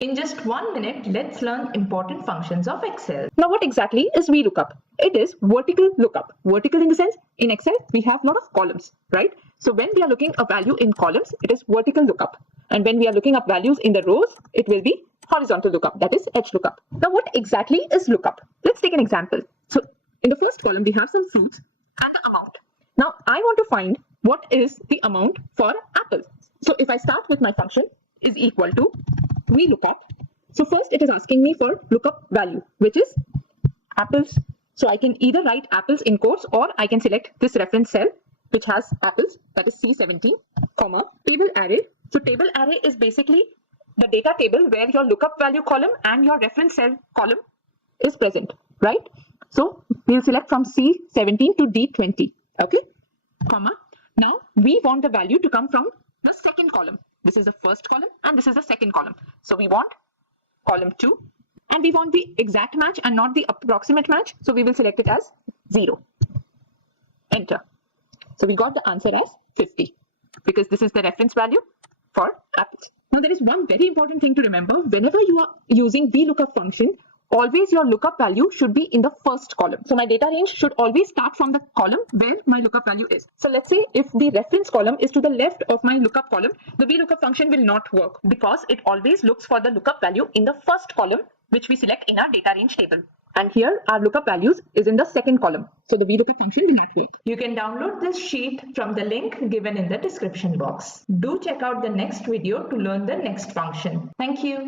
In just 1 minute, let's learn important functions of Excel. Now, what exactly is VLOOKUP? It is vertical lookup. Vertical in the sense, in Excel, we have a lot of columns, right? So when we are looking up value in columns, it is vertical lookup. And when we are looking up values in the rows, it will be horizontal lookup, that is H lookup. Now, what exactly is lookup? Let's take an example. So in the first column, we have some fruits and the amount. Now, I want to find what is the amount for apples. So if I start with my function is equal to VLOOKUP. So first it is asking me for lookup value, which is apples. So I can either write apples in quotes, or I can select this reference cell which has apples, that is C17, comma, table array. So table array is basically the data table where your lookup value column and your reference cell column is present, right? So we'll select from C17 to D20, okay, comma. Now we want the value to come from the second column. This is the first column and this is the second column. So we want column 2 and we want the exact match and not the approximate match. So we will select it as 0. Enter. So we got the answer as 50 because this is the reference value for apples. Now there is one very important thing to remember. Whenever you are using VLOOKUP function, always your lookup value should be in the first column. So my data range should always start from the column where my lookup value is. So let's say if the reference column is to the left of my lookup column, the VLOOKUP function will not work because it always looks for the lookup value in the first column, which we select in our data range table. And here our lookup values is in the second column. So the VLOOKUP function will not work. You can download this sheet from the link given in the description box. Do check out the next video to learn the next function. Thank you.